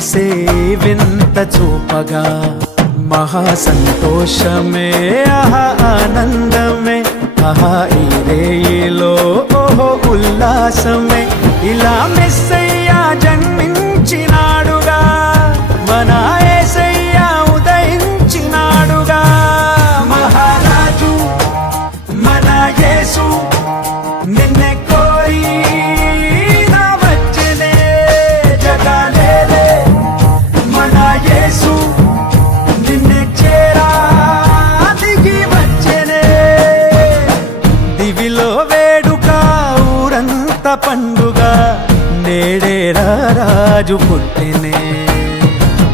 ఏసే వింత చూపగా మహా సంతోషమే ఆహా ఆనందమే ఆహా ఈ రేయిలో ఓహో ఉల్లాసమే ఇలా మెస్సయ్యా జన్మించినాడుగా మన యేసయ్యా ఉదయించినాడుగా మహారాజు మన యేసు నిన్నే కోరి నా వచ్చనే జగాలేలే మన యేసు నిన్నే చేరా దిగి వచ్చనే దివిలో వేడుక ఊరంత పండుగ నేడే రాజు పుట్టిన